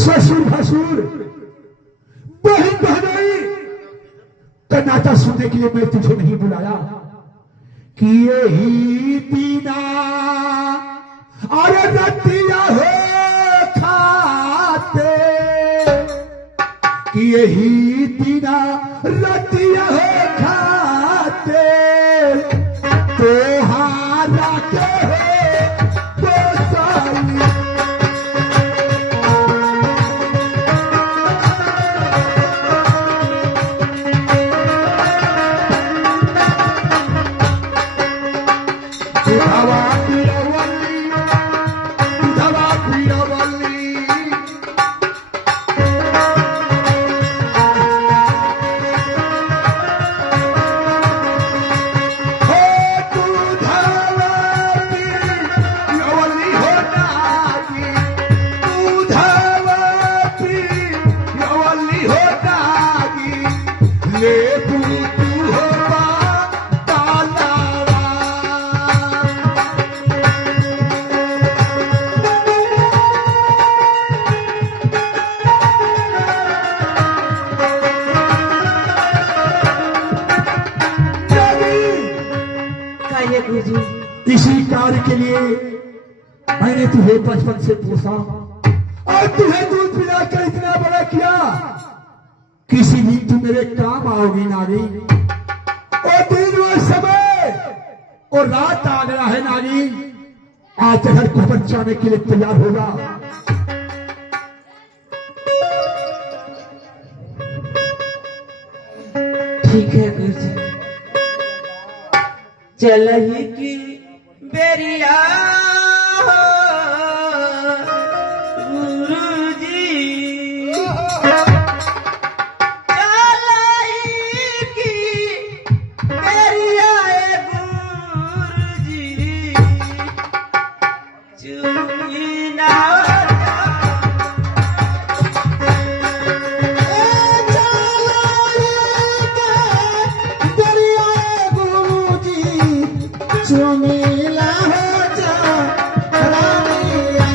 ससुर भसुर बहन बहनोई का नाता सुनने के लिए मैं तुझे नहीं बुलाया कि यही दीना और रतिया हो खाते कि यही दीना रतिया हो खाते तो हारा के तो साली इसी कार्य के लिए मैंने तुम्हें बचपन से पोसा और तुम्हें दूध पिलाकर इतना बड़ा किया। किसी दिन तुम मेरे काम आओगी नारी। और दिन और समय और रात आ गया है नारी। आज घर को बचाने के लिए तैयार होगा। ठीक है गुरुजी, चल ही की बेरिया गुरुजी, चल ही की बेरिया गुरुजी, चुनी ना सुनीला हो जा रानिया।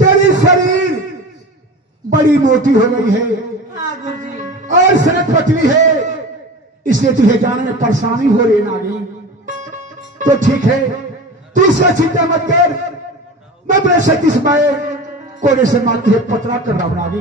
तेरी शरीर बड़ी मोटी हो गई है और सड़क पतली है, इसलिए तुझे जाने में परेशानी हो रही नारी। तो ठीक है, तू इसका चिंता मत कर। मैं बड़े शक्ति से माए कोने से मार तुझे पतला कर रहा हूं नारी।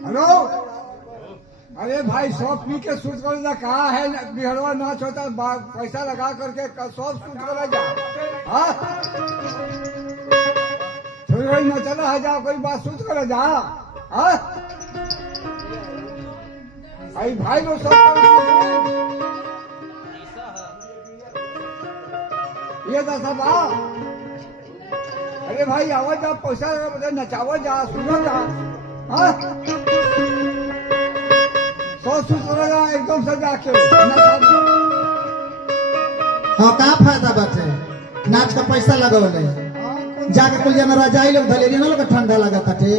हेलो, अरे भाई सब पी के सूट कर जा। कहा है बिहरवा नाच होता, पैसा लगा करके सब सूट कर जा। हाँ कोई न चला है जा कोई बात सोच कर जा हाँ आई भाई लोग सब ये था सब अरे भाई आवाज जा पैसा लगा नचावा जा सुना जा हाँ सोच जा एकदम से जाके हाँ का फायदा बाटे नाच का पैसा लगवले जाके कुल जना रजाई लोग धलेरी ना लोग ठंडा लगा थे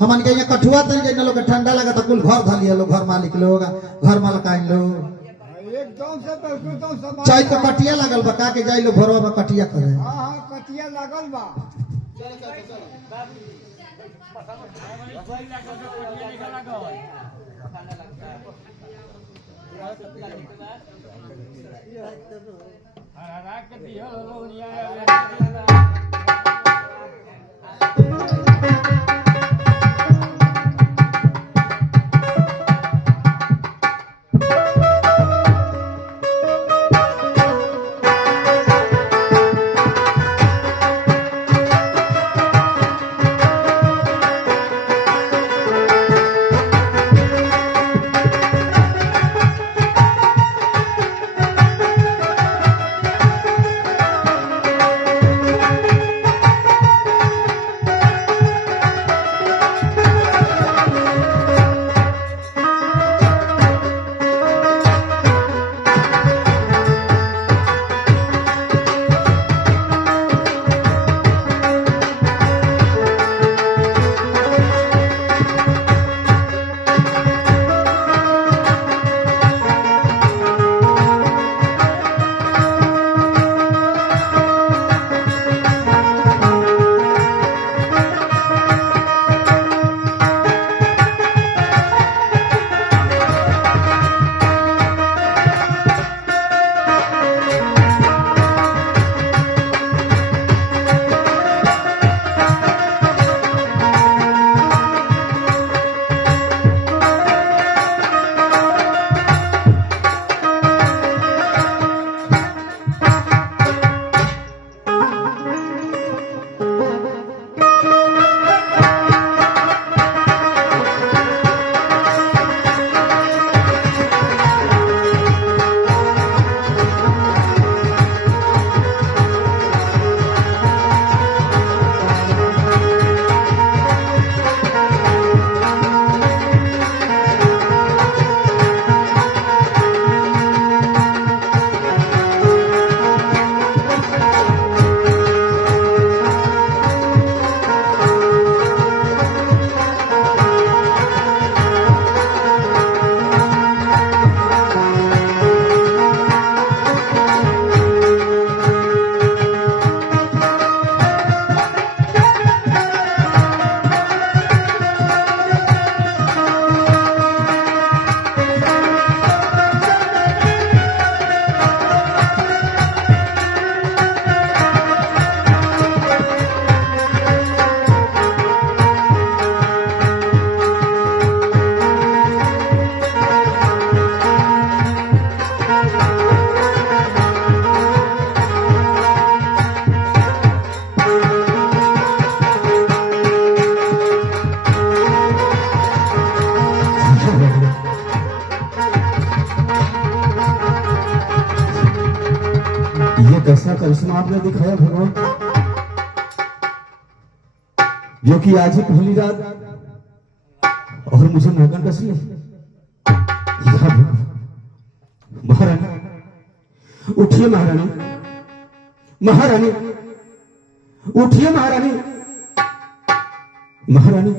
हमन के यहाँ कठुआ तरी जाए ना लोग ठंडा लगा था कुल घर धलिए लोग घर मालिक लोग घर मालिक आइन लोग एकदम से एकदम सब चैत के कटिया लगल बा का के जाई लोग घरवा में कटिया करे हाँ हाँ कटिया लगल बा कैसा करिश्मा आपने दिखाया भगवान, जो कि आज ही पहली रात और मुझे नागन कस ले। महारानी उठिए, महारानी, महारानी उठिए, महारानी, महारानी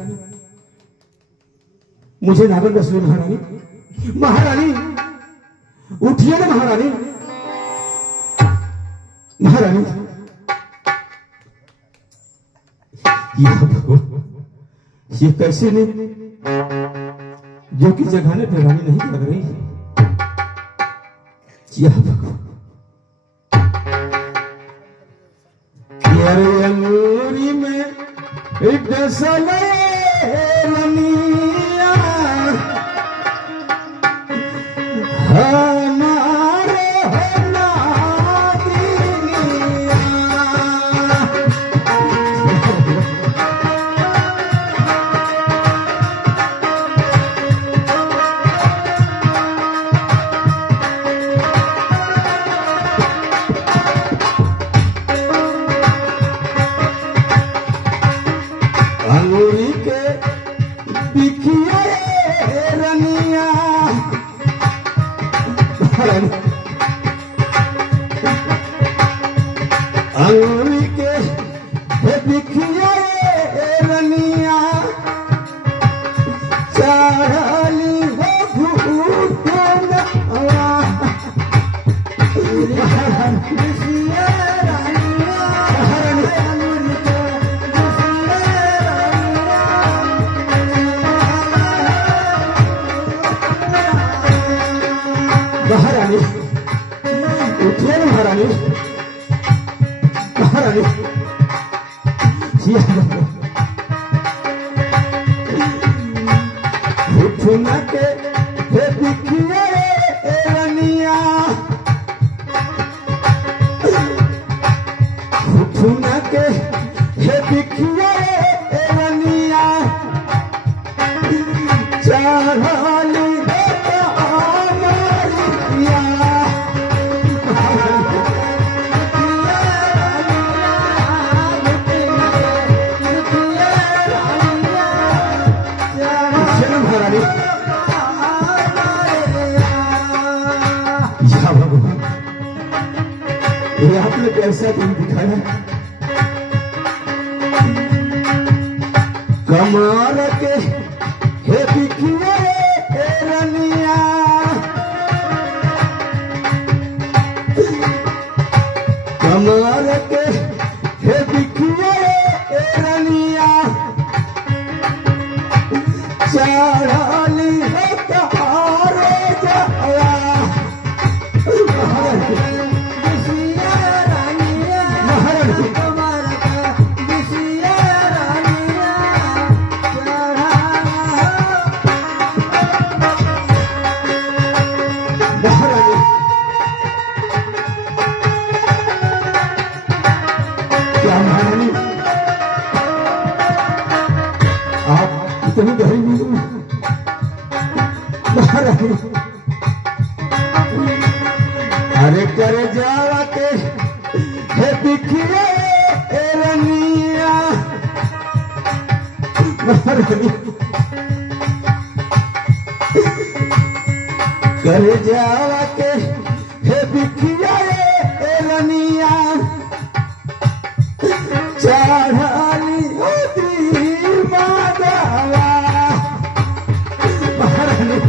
मुझे नागन कस ले। महारानी, महारानी उठिए ना, महारानी, महारानी। ये कैसे नहीं, जो कि जगाने पे रानी नहीं लग रही। यह भगवान, अरे अंगूरी में डसले रनिया हमारे होना दिनिया। बिखिया रनिया चढ़ली हो भूतनवा महारानी उठिए ना महारानी महारानी उठना के हे बिखिया रनिया उठना के हे बिखिया रनिया चढ़ली ये आपने कैसा दिन दिखाया कमाल के हे बिखिया रनिया कमाल के हे बिखिया रनिया चढ़ली हो तारे जावा क्या महारानी आप इतनी गहरी नींद में महारानी अरे करे जावा के हे बिखिया रनिया महारानी करे जावा के हे बिखिया रनिया चढ़ली होती माधवा महारानी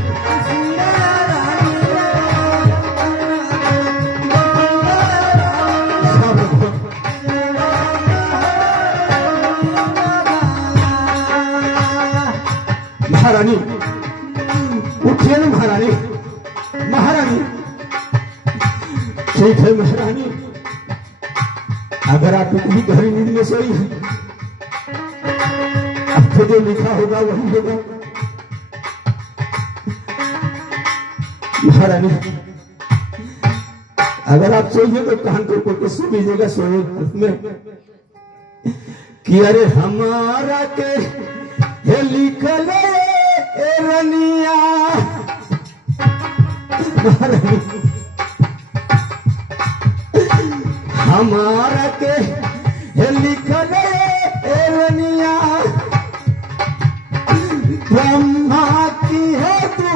महारानी उठिए ना महारानी महारानी ठीक है महारानी अगर आप इतनी गहरी नींद में सोई है अब तो जो लिखा होगा वही होगा महारानी अगर आप सोइए तो कान को खोल के सो लीजिएगा सोए उसमें कि अरे हमारा के हे लिखल रनिया महारानी हमारा के हे लिखल रनिया ब्रह्मा की है तू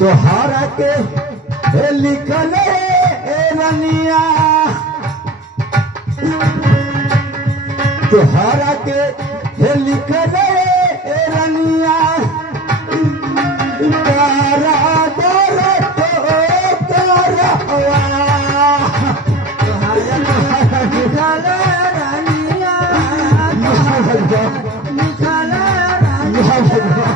तोहरा के हे लिखल रनिया तोहरा के हे लिखल रनिया तारा दर तो तारवा तोहरा लिखल रनिया लिखल रनिया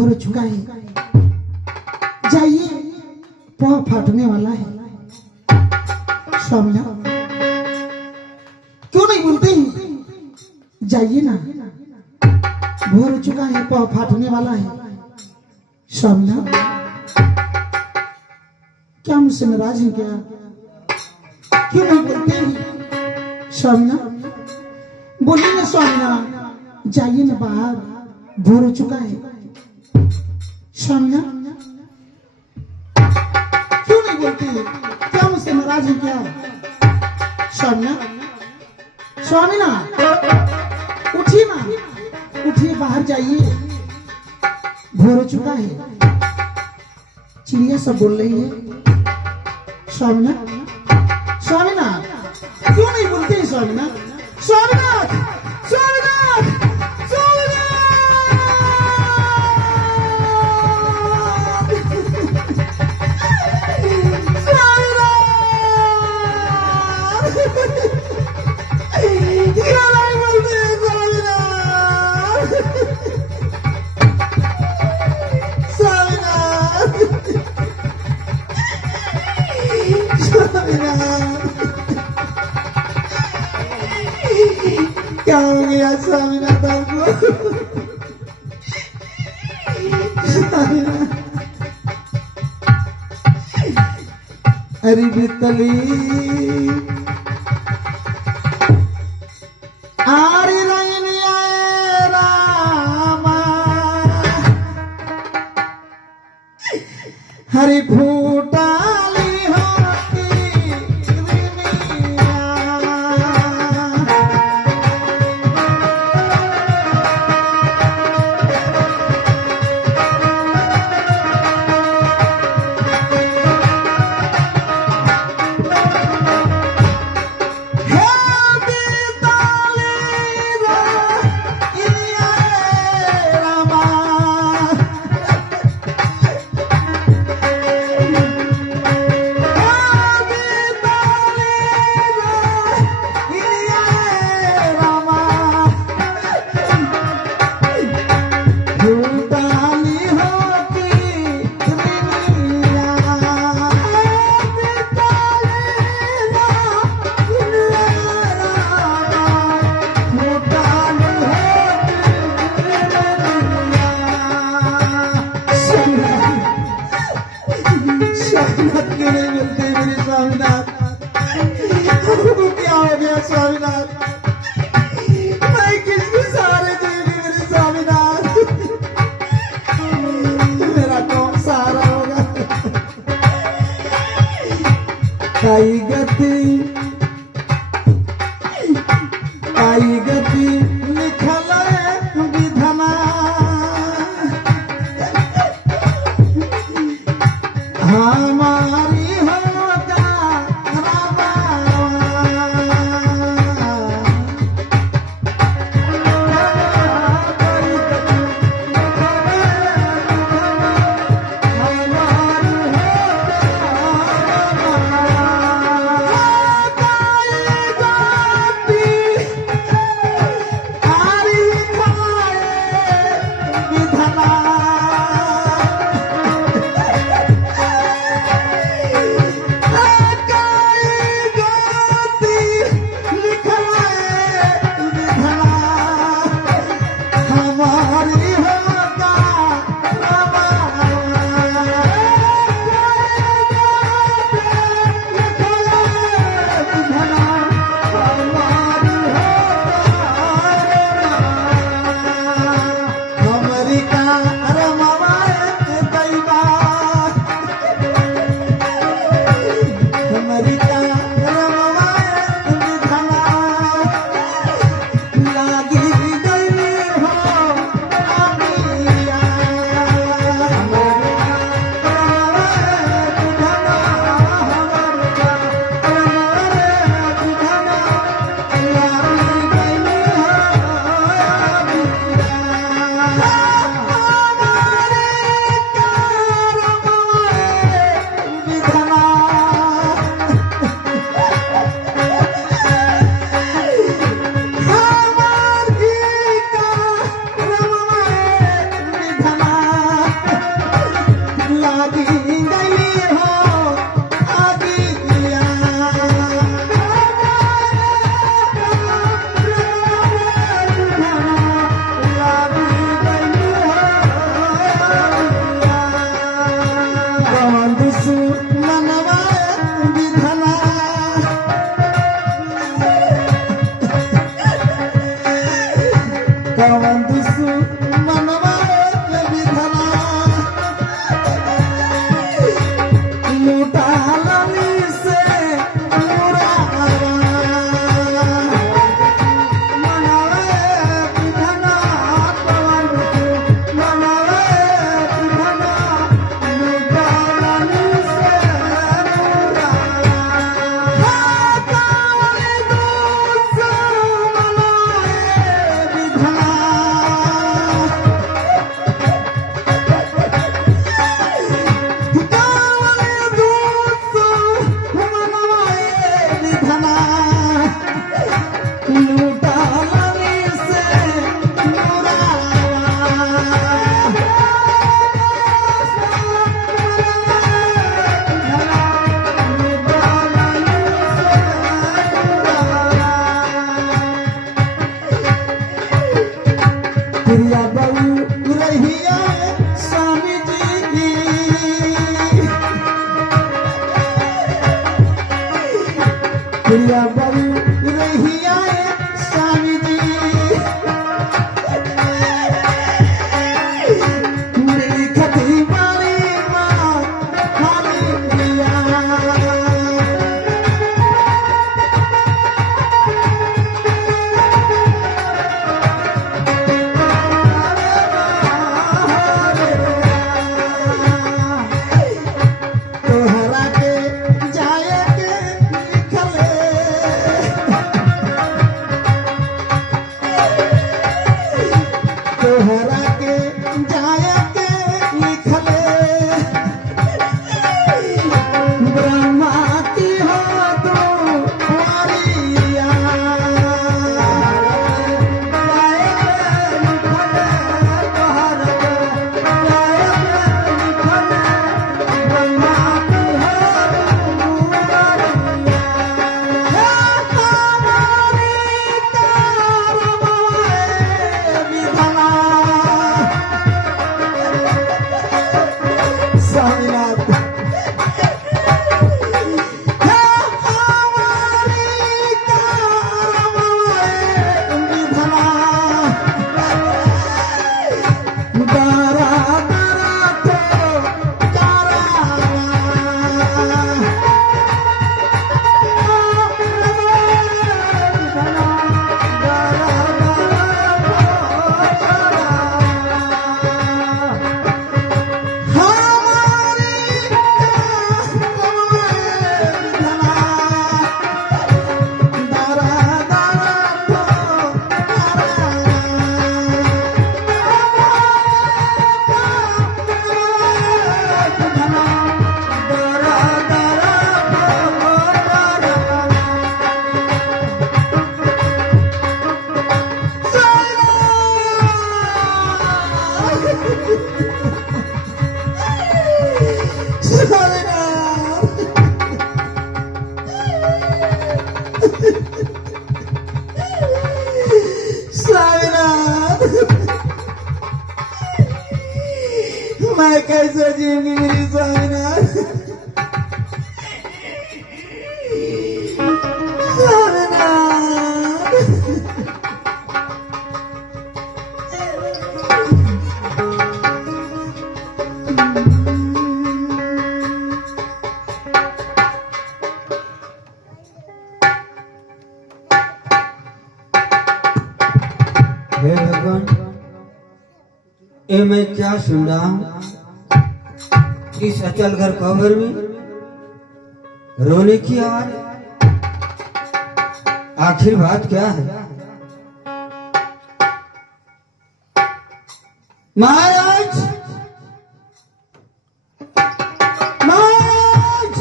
भोर हो चुका है, जाइए, पाँव फाटने वाला है। स्वामीनाथ क्यों नहीं बोलते हैं? जाइए ना, भोर हो चुका है, पाँव फाटने वाला है। स्वामीनाथ क्या मुझसे नाराज हैं क्या? क्यों नहीं बोलते हैं? स्वामीनाथ बोलिए ना स्वामीनाथ, जाइए ना बाहर, भोर हो चुका है। स्वामीनाथ क्यों नहीं बोलते हैं? क्या मुझसे नाराज हैं क्या? स्वामीनाथ स्वामीनाथ उठिए ना, उठिए, बाहर जाइए, भोर हो चुका है। चिड़िया सब बोल रही है। स्वामीनाथ स्वामीनाथ क्यों नहीं बोलते हैं? स्वामीनाथ स्वामीनाथ स्वामीनाथ क्या हो गया स्वामीनाथ आपको? अरे बितली आरे रैनिया रामा हरि फूटाली होती रिमिया। स्वामीनाथ क्यों नहीं बोलते मेरे स्वामीनाथ? आपको क्या हो गया स्वामीनाथ? मैं किसके सहारे देगी मेरे स्वामीनाथ? मेरा कौन सहारा होगा? आई गति लिखल विधना हमारी होगा लागी गई हो आगिया कौन दुश्मनवा विधना कौन दुश्मनवा विधना लूटा लाली से मुरारा मनावे विधना कौन दुश्मनवा विधना लूटा लाली से मुरारा प्रिया बहू रहिया स्वामी जी प्रिया बहू रहिया स्वामी जी मेरी खती मारी माँ खाली प्रिया तोहरा के जाए के लिखले तोहरा के जाए के लिखले ब्रह्मा की हो तू वारिया जाए के लिखले तोहरा के जाए के लिखले ब्रह्मा की हो तू वारिया हमारी कारवाए विधना स्वामीनाथ हमारी कारवाए विधना दारा दारा तो मैं कैसे जीऊंगी मेरी स्वामीनाथ हे भगवान, ये मैं क्या सुन रहा हूँ इस अचल घर कब्र में रोने की आवाज। आखिर बात क्या है? महाराज, महाराज,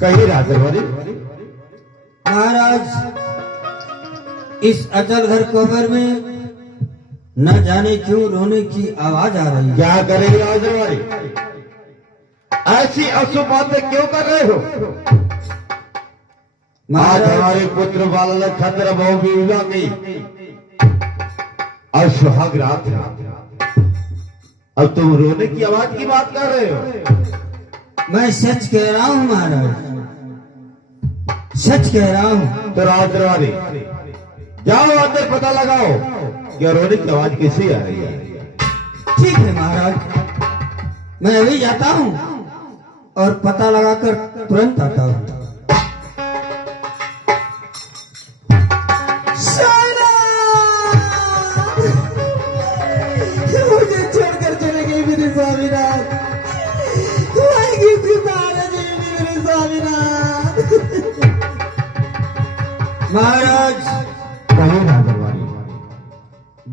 कही राजभरी महाराज, इस अचल घर कब्र में न जाने क्यों रोने की आवाज आ रही है। क्या करेगी राजदरबारी? ऐसी अशुभ बातें क्यों कर रहे हो? आज महाराज हमारे पुत्र बाला खतर बहु भी विवाह गई और सुहाग रात है। अब तुम रोने की आवाज की बात कर रहे हो? मैं सच कह रहा हूँ महाराज, सच कह रहा हूँ। तो राजदरबारी जाओ अंदर पता लगाओ कि रोने की आवाज कैसी आ रही है। ठीक है महाराज, मैं अभी जाता हूँ और पता लगाकर तुरंत आता हूँ। मुझे छोड़कर चले गई मेरे स्वामीनाथ। वाहेगुरु जी महाराज मेरे स्वामीनाथ। महाराज कहो राजदरबारी,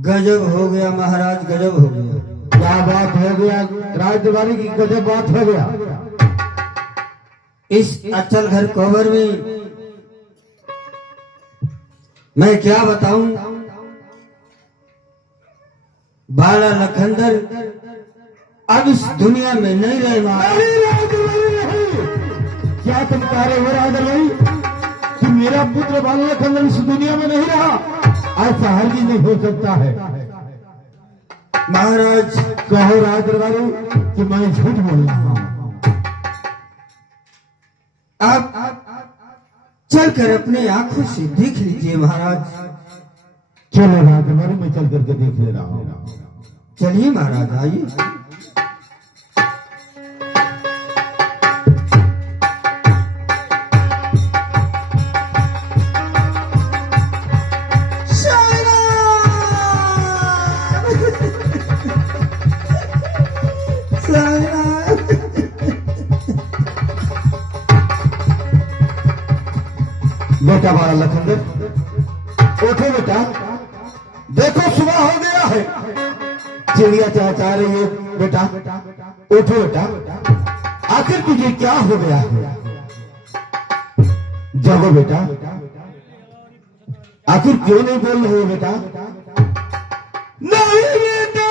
गजब हो गया महाराज, गजब हो गया। क्या बात हो गया राजदरबारी की? गजब बात हो गया। इस अचल घर कोबर में मैं क्या बताऊं, बाला लखंदर अब इस दुनिया में नहीं रहे महाराज। क्या तुम कह रहे हो राजदरबारी कि मेरा पुत्र बाला खंडन इस दुनिया में नहीं रहा? ऐसा हरगिज नहीं हो सकता है। महाराज कहो राजदरबारी कि मैं झूठ बोल रहा हूं। आप चलकर अपने आंखों से देख लीजिए महाराज। चलो राजदरबारी, मैं चल करके देख ले रहा हूं। चलिए महाराज, आइए। बेटा बाला लखंदर, उठो बेटा, देखो सुबह हो गया है, चिड़िया चहचहा रही है। बेटा उठो बेटा, आखिर तुझे क्या हो गया है? जगो बेटा, आखिर क्यों नहीं बोल रहे हो बेटा? नहीं बेटा,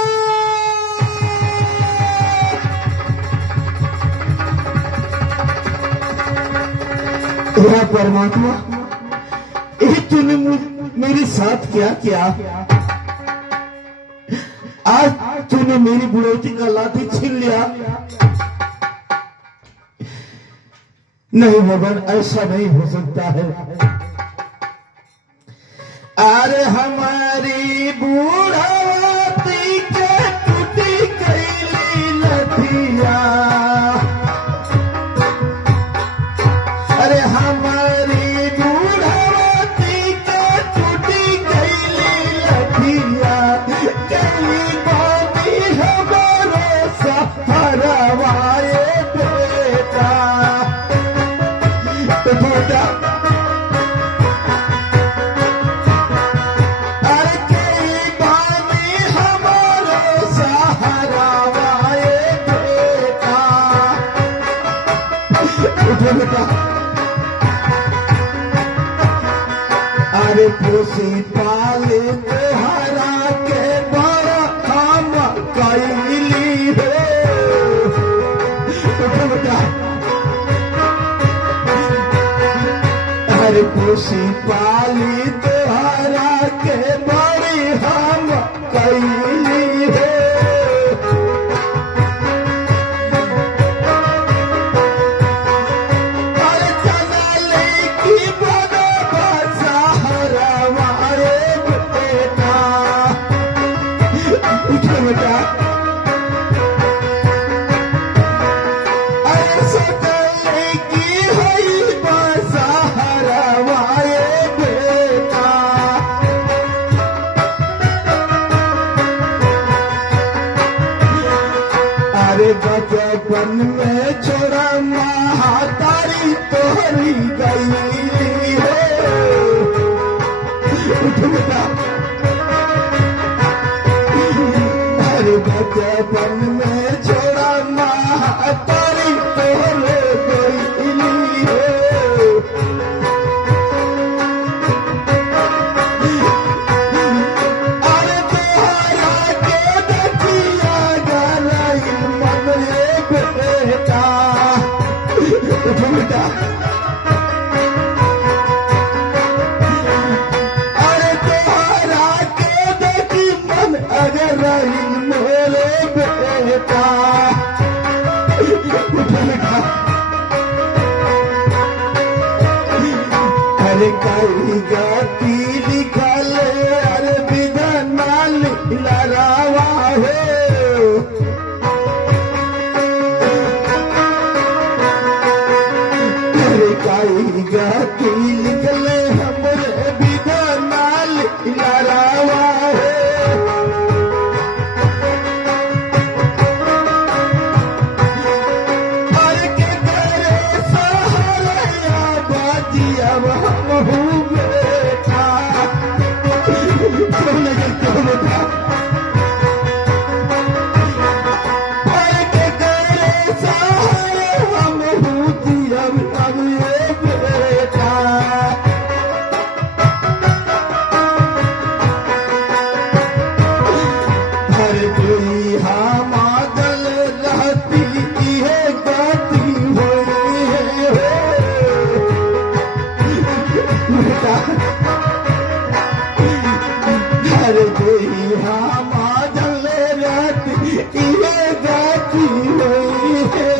हे परमात्मा, ये तूने मेरे साथ क्या किया? आज तूने मेरी बुढ़ौती का लाठी छीन लिया। नहीं भगवान, ऐसा नहीं हो सकता है। अरे हमारी बुढ़ौती के टूटी गई लठिया, अरे हमारी बुढ़ौती के टूटी गई लठिया, कहीं बाती हमारे सफरवाए बेटा। तो बेटा, अरे कहीं बाती हमारे सहारावाए बेटा। उठो बेटा, अरे पोसी पाले तोहरा के बड़ा हम कैली हो। उठो बेटा, अरे पोसी पाली तोहरा के बड़ी हम कैली हो। अरे चले की बड़ा सहारा वाले बेटा। उठो बेटा, अरे सटले की हई सहारा वाले बेटा। अरे बचपन में छोड़ा महातारी तोहरी गई हो। उठ बेटा, अरे बचपन में छोड़ा महातारी तोहरे गई हो। अरे तोहरा बेटा अरे तोहरा के देखी मन अगर रही मेरे बेटा उठो बेटा अरे कई गाती लिखल अरे विधान लड़ावा है अरे कई गाती लिखल हमरे विधान लड़ावा है अरे के करे सहारा बाजिया हम हूँ बेटा क्यों नहीं क्यों बेटा अरे के करे सहारा हम हूँ जिया अब ये बेटा हर कोई हमादल रहती है गाती होई है बेटा हर कोई हमादल रहती है गाती होई है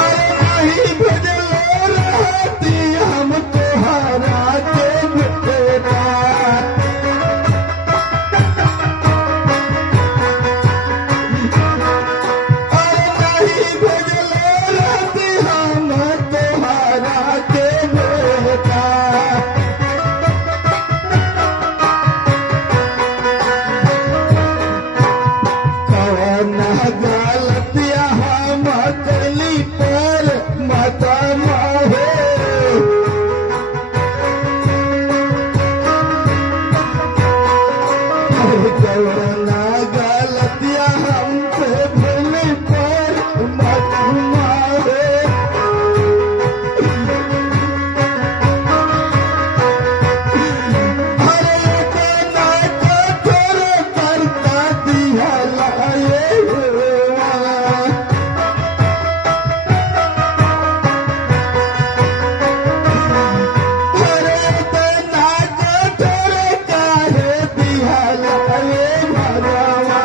अरे नहीं भजलो रहती हम तोहरा के बेटा अरे नहीं भजलो रहती हम तोहरा के बेटा कौन गलतिया हम कली पर माता माहे कौन गलतिया हमसे भूल पर माता माहे अरे कोना कठोर करता दिया लाए हुआ अरे कोना कठोर काहे दिया लाए भरवा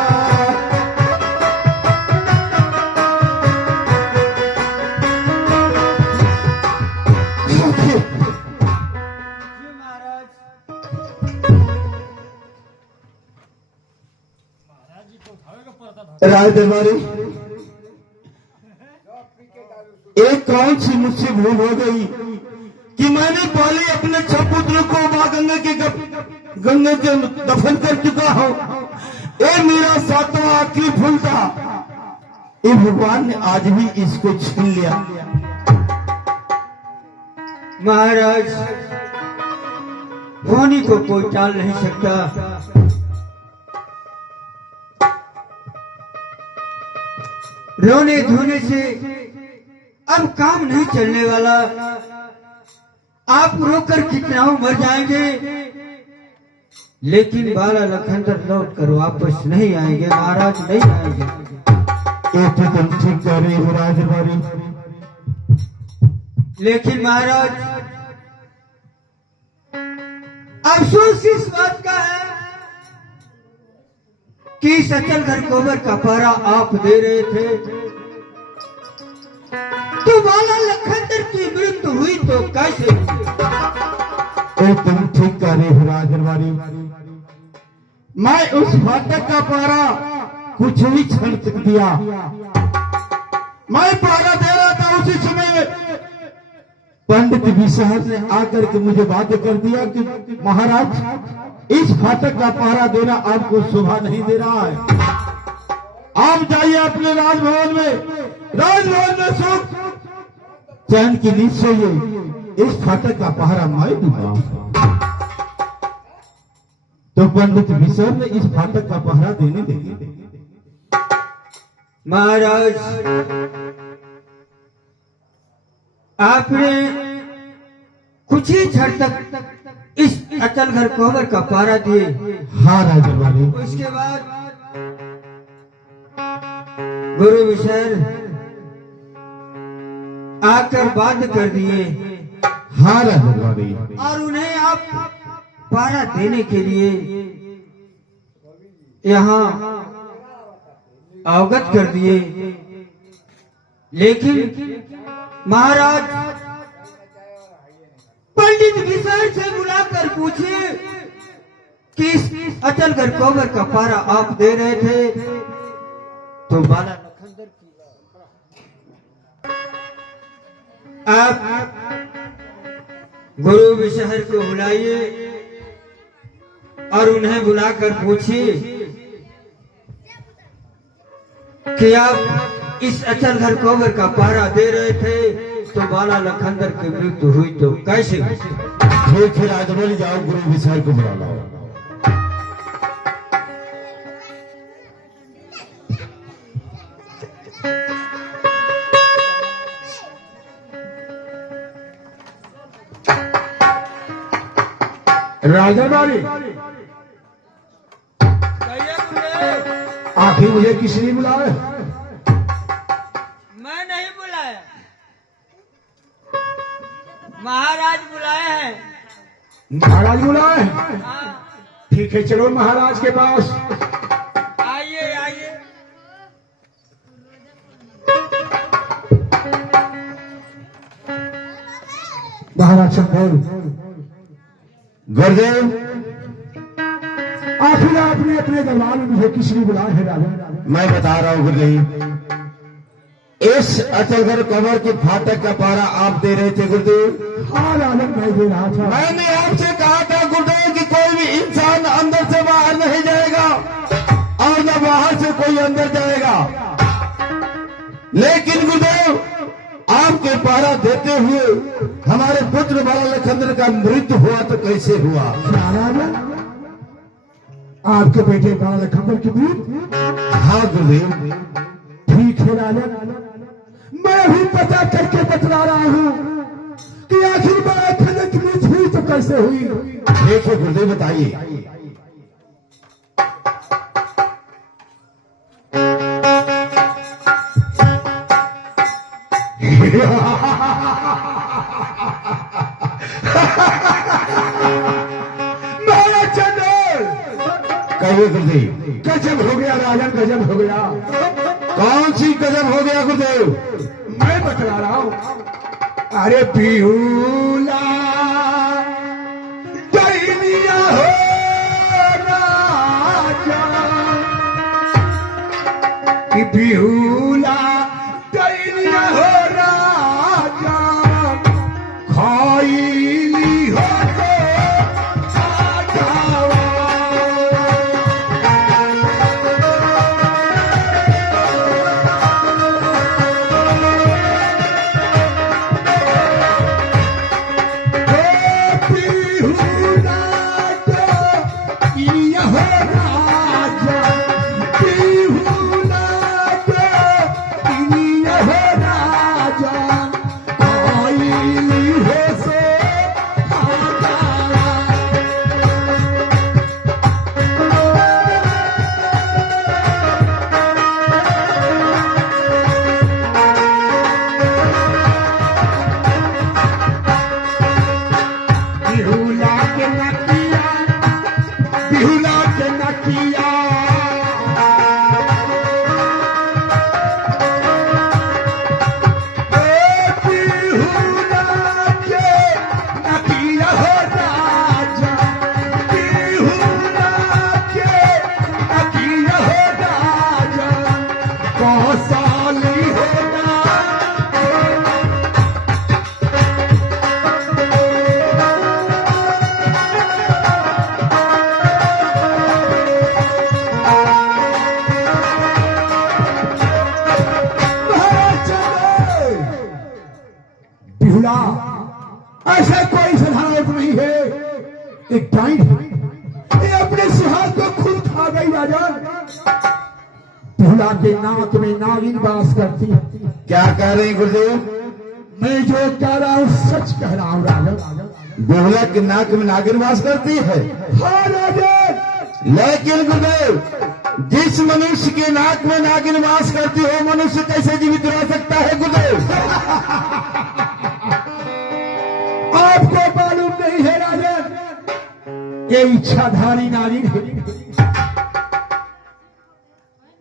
राज दरबारी एक कौन सी मुझसे भूल हो गई कि मैंने पहले अपने छह पुत्र को मां गंगा के दफन कर चुका हूं। ये मेरा सातवां आखिरी फूल था। ये भगवान ने आज भी इसको छीन लिया। महाराज होनी को कोई टाल नहीं सकता। रोने धोने से अब काम नहीं चलने वाला। आप रोकर कितना मर जाएंगे, लेकिन बाला लखनदर लौट कर वापस नहीं आएंगे महाराज, नहीं आएंगे। ये तो तुम ठीक कह रहे हो राजदरबारी, लेकिन महाराज अफसोस इस बात का है कि सचल घर कोबर का पहरा आप दे रहे थे, तो बाला लखनदर की मृत्यु हुई तो कैसे? ये तुम ठीक कह रहे हो राजदरबारी। मैं उस फाटक का पहरा कुछ भी क्षण तक दिया। मैं पहरा दे रहा था, उसी समय पंडित विशाल ने आकर के मुझे बात कर दिया कि महाराज इस फाटक का पहरा देना आपको शोभा नहीं दे रहा है। आप जाइए अपने राजभवन में सुख चैन की नींद सोइए। इस फाटक का पहरा मैं दूंगा। तो पंडित विशाल ने इस फाटक का पहरा देने देंगे। महाराज आपने कुछ ही क्षण तक इस अचल घर कोबर का पहरा दिए। हाँ राजदरबारी। उसके बाद गुरु विशर आकर बाध्य कर दिए हाँ राजकुमारी, और उन्हें आप पारा देने के लिए यहाँ अवगत कर दिए। लेकिन महाराज पंडित विशर से बुलाकर पूछे कि इस अचलगढ़ कोबर का पारा आप दे रहे थे तो बाला लखनदर की आप गुरु विशहर को बुलाइए और उन्हें बुलाकर पूछिए कि आप इस अचलगढ़ कोबर का पारा दे रहे थे तो बाला लखनदर की मृत्यु हुई तो कैसे हुई? ठीक है राजमौली, जाओ गुरु विशर को बुला लाओ। राजा बारी, आखिर मुझे किसने बुलाया? मैं नहीं बुलाया, महाराज बुलाए हैं। महाराज बुलाए? हाँ, ठीक है, चलो महाराज के पास। आइए आइए। महाराज बोल। गुरुदेव, आखिर आपने अपने दरबार में मुझे किसने बुलाया है राजा? मैं बता रहा हूँ गुरुदेव, इस अचलगढ़ कबर के फाटक का पारा आप दे रहे थे गुरुदेव। हाँ राजा, मैं दे रहा था। मैंने आपसे कहा था गुरुदेव कि कोई भी इंसान अंदर से बाहर नहीं जाएगा और न बाहर से कोई अंदर जाएगा। लेकिन गुरुदेव, आपके पारा देते हुए हमारे पुत्र बाला लखनदर का मृत्यु हुआ तो कैसे हुआ? राजा, आपके बेटे बाला लखनदर की मृत्यु? हाँ गुरुदेव। ठीक है राजा, मैं अभी पता करके बतला रहा हूँ कि आखिर बाला लखनदर की मृत्यु हुई तो कैसे हुई। ठीक है गुरुदेव, बताइए। महाराज चंद्र, कहिए गुरुदेव। गजब हो गया राजन, गजब हो गया। कौन सी गजब हो गया गुरुदेव? मैं बतला रहा हूँ। अरे बिहुला दैनिया हो राजा, कि बिहुला दैनिया हो राजा, खाईली हो तो राजावा। ऐसा कोई सधारक नहीं है, एक डाइन है, ये अपने सुहाग को खुद खा गई राजा। भूला के नाक में नागिन वास करती है। क्या कह रहे हैं गुरुदेव? मैं जो कह रहा हूँ सच कह रहा हूँ राजा। बोहला के नाक में नागिन वास करती है? हाँ राजा। लेकिन गुरुदेव, जिस मनुष्य के नाक में नागिन वास करती हो मनुष्य कैसे जीवित रह सकता है गुरुदेव? आपको मालूम नहीं है राजन, ये इच्छाधारी नागिन है,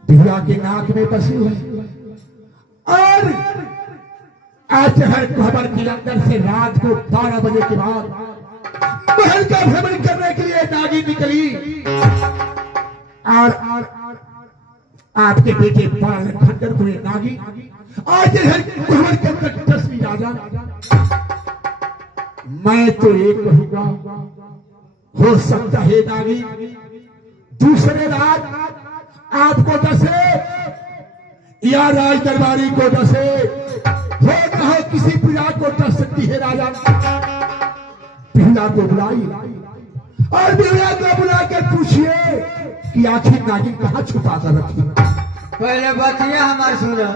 बिहुला के नाक में बसी हुई और आज हर खबर के अंदर से रात को 12 बजे के बाद महल का भ्रमण करने के लिए नागिन निकली और आपके बेटे बाल खंडर हुए नागिन आज हर खबर के अंदर दसवीं राजा। मैं तो एक कहूंगा, हो सकता है नागिन दूसरे रात आपको डसे या राज दरबारी को डसे, हो न हो किसी प्रजा को डस सकती है राजा। बिहुला को बुलाई और बिहुला को बुला कर पूछिए कि आखिर नागिन कहाँ छुपा कर रखी। पहले बतिया हमारे सुनो।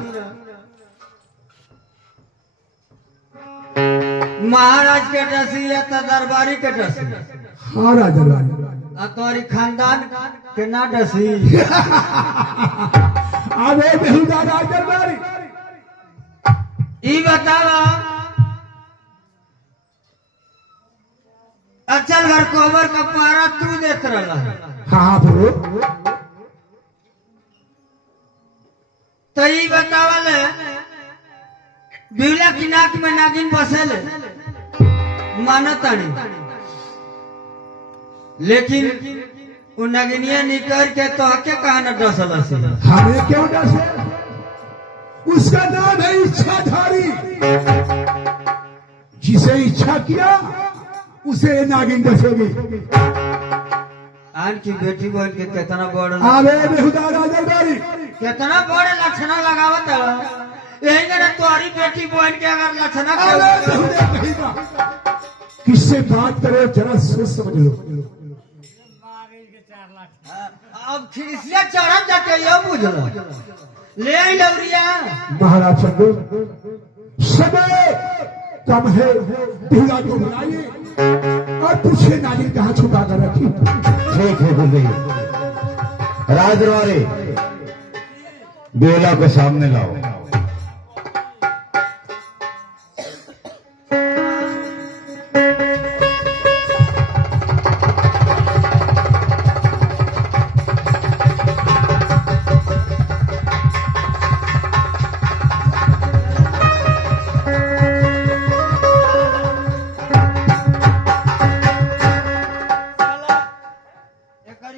महाराज के डसी या तो दरबारी के डसी? हाँ राजा राजा तोरी खानदान के ना डसी। अबे बिहुला राज दरबारी ई बतावा अचल घर कोबर का पारा तू देख रहा है हाँ बोलो। तो ई बतावल बिहुला की नाक में नागिन बसल मानतानी, लेकिन वो नागिनिया निकल के तो हके कहा न डसल से? हमें क्यों डसे? उसका नाम है इच्छाधारी, जिसे इच्छा किया उसे नागिन डसेगी। आन की बेटी बहन के कितना बड़ अबे बेहुदा राजा दरबारी कितना बड़ लक्षणा लगावत है। यही ना तुम्हारी बेटी बहन के अगर लक्षणा अबे बेहुदा कहेगा, किससे बात करो जरा सोच समझ लो। अब खिड़सिया चढ़ जाके ये बुझलो ले आई लौरिया। महाराज चंदू समय कम है, बिहुला को बुलाइए और पूछिए नागिन कहाँ छुपा कर रखी। ठीक है गुरुदेव। राजदरबारी बिहुला को सामने लाओ।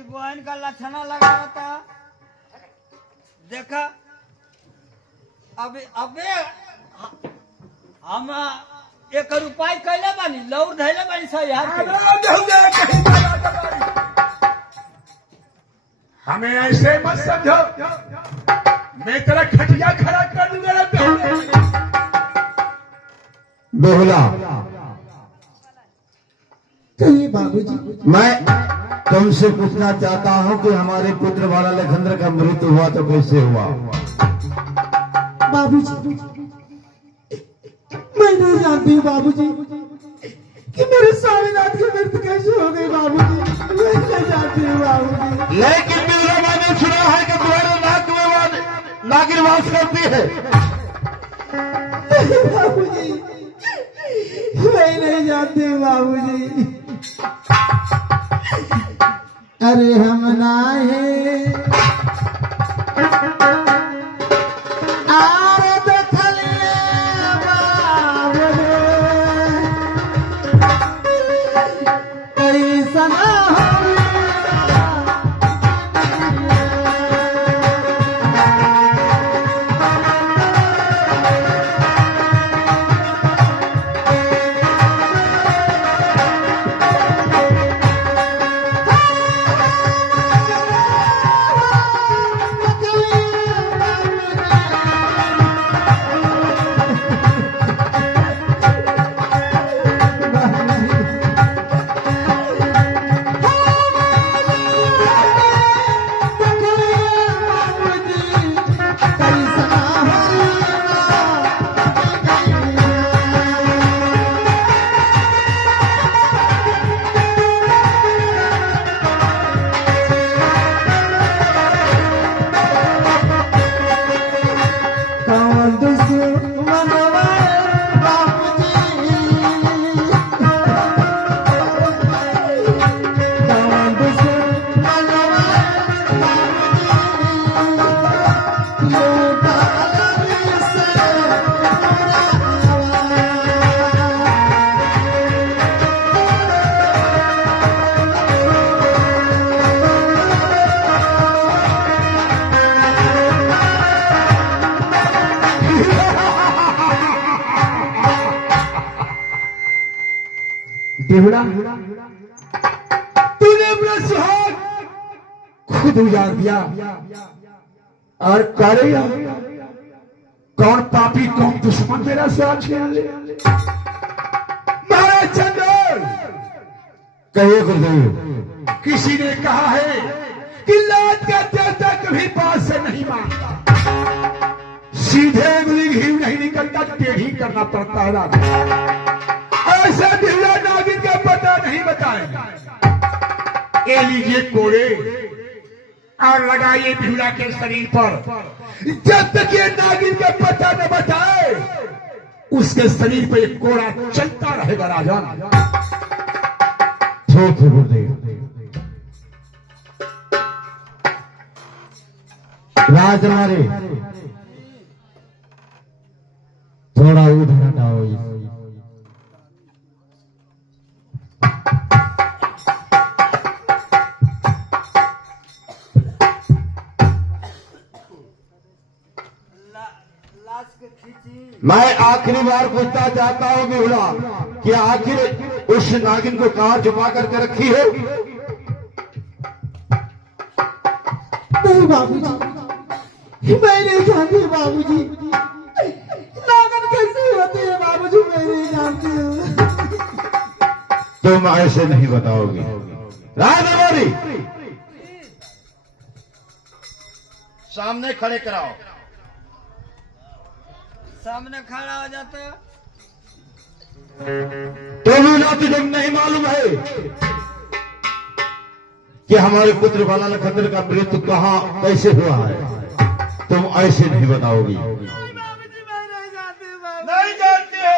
बहन का लक्षणा लगाता देखा। अबे अबे हम एक उपाय कैले बानी, लौर धैले बानी सही यार। हमें ऐसे मत समझो, मैं तेरा खटिया खड़ा कर दूंगा। बेहुला कहिए बाबूजी। मैं तुमसे पूछना चाहता हूँ कि हमारे पुत्र वाला लखंदर का मृत्यु हुआ तो कैसे हुआ? बाबूजी मैं नहीं जानती हूँ बाबूजी कि मेरे स्वामीनाथ की मृत्यु कैसे हो गई। बाबूजी मैं नहीं जानती हूँ बाबूजी। लेकिन बिहुला मैंने सुना है कि तुम्हारे नाक में नागिन वास करती है। नहीं बाबूजी मैं नहीं जानती हूँ बाबूजी। अरे हम ना है आरे देखलिए बाबू कैसा बेहुड़ा, तूने अपना सुहाग खुद उजाड़ दिया और करे कौन पापी कौन दुश्मन मेरा सुहाग छीन ले। महाराज चंद्र, कहिए गुरुदेव। किसी ने कहा है कि लात का देवता कभी बात से नहीं मानता, सीधे उंगली घी नहीं निकलता, टेढ़ी करना पड़ता है। ऐसा ढीला नागिन का पता नहीं बताएगा। ये लीजिए कोड़े और लगाइए ढीला के शरीर पर। जब तक ये नागिन का पता न बताए उसके शरीर पर एक कोड़ा चलता रहेगा राजन। ठीक है गुरुदेव। राजकुमारी थोड़ा उधर हटाओ। मैं आखिरी बार पूछना चाहता हूँ बिहुला कि आखिर उस नागिन को कहाँ छुपा करके रखी है? नहीं बाबूजी, मैं नहीं जानती बाबूजी। नागिन कैसी होती है बाबूजी, मैं नहीं जानती हूँ। तुम ऐसे नहीं बताओगी। राजकुमारी सामने खड़े कराओ। सामने खड़ा हो जाते हो। तो बिहुला तुझे नहीं मालूम है कि हमारे पुत्र बाला लखंदर का मृत्यु कहाँ कैसे हुआ है? तुम ऐसे नहीं बताओगी। नहीं जानते हो।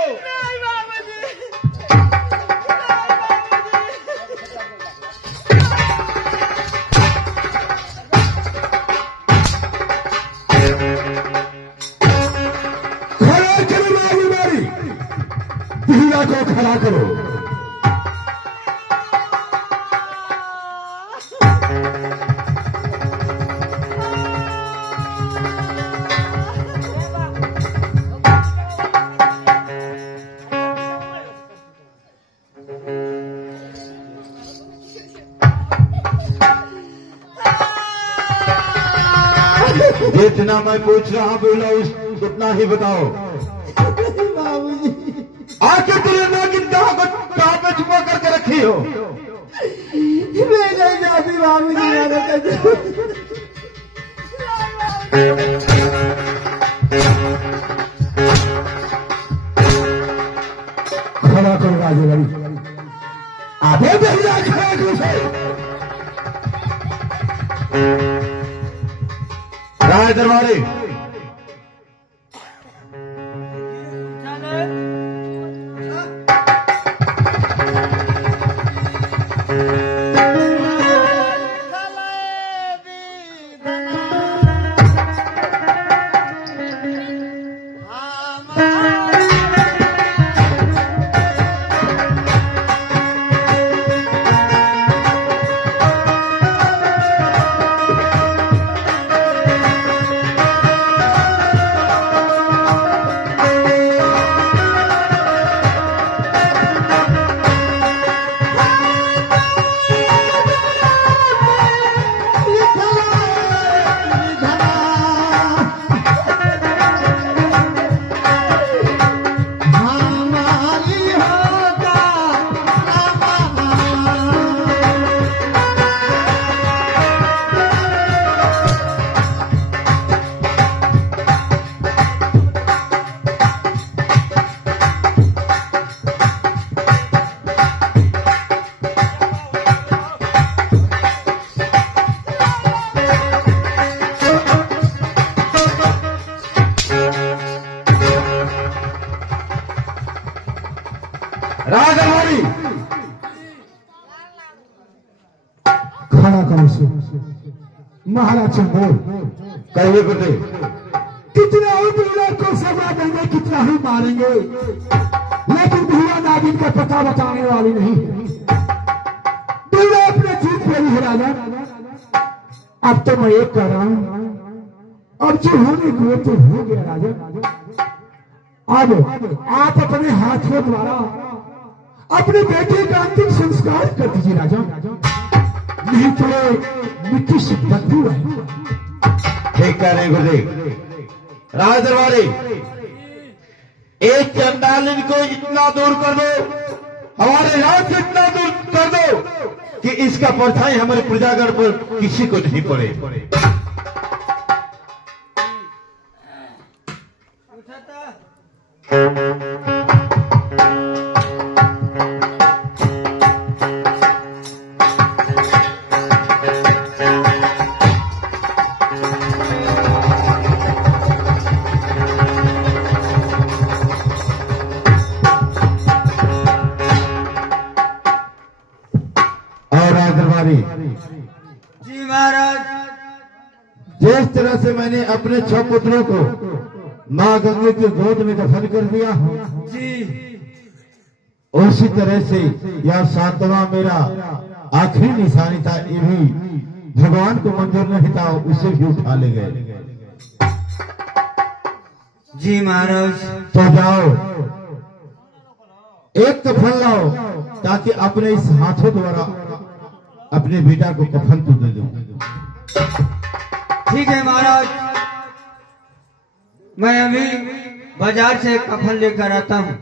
खड़ा करो राजकुमारी, बिहुला को खड़ा करो। जितना मैं पूछ रहा हूँ बिहुला उतना ही बताओ। बाबूजी, आखिर तुमने नागिन कहाँ पे छुपा करके रखी हो? मैं नहीं जानती बाबूजी। मैंने कैसे खड़ा करो राजकुमारी। आधे बेहुला खड़ा करो से। राय दरबारी राजकुमारी खड़ा करो से। महाराज चंद्र, कहिए गुरुदेव। कितना ही बिहुला को सजा देंगे, कितना ही मारेंगे, लेकिन बिहुला नागिन का पता बताने वाली नहीं है। बिहुला अपने जीत पे ही है राजा। अब तो मैं एक कर रहा हूं, अब जो होने को तो हो गया राजा। अब आप अपने हाथों द्वारा अपने बेटे का अंतिम संस्कार कर दीजिए राजा, नहीं तो मिट्टी से बदबू आएगी। ठीक कह रहे गुरुदेव। राज दरबारी, एक चंडालिन को इतना दूर कर दो, हमारे राज से इतना दूर कर दो कि इसका परछाई हमारे प्रजागण पर किसी को नहीं पड़े। जी महाराज, जिस तरह से मैंने अपने 6 पुत्रों को मां गंगे की गोद में दफन कर दिया जी उसी तरह से यह 7वां मेरा आखिरी निशानी था। ये भी भगवान को मंजूर नहीं था, उसे भी उठा ले गए। जी महाराज। तो जाओ, एक कफन लाओ ताकि अपने इस हाथों द्वारा अपने बेटा को कफन तो दे दो। ठीक है महाराज, मैं अभी बाजार से कफन लेकर आता हूँ।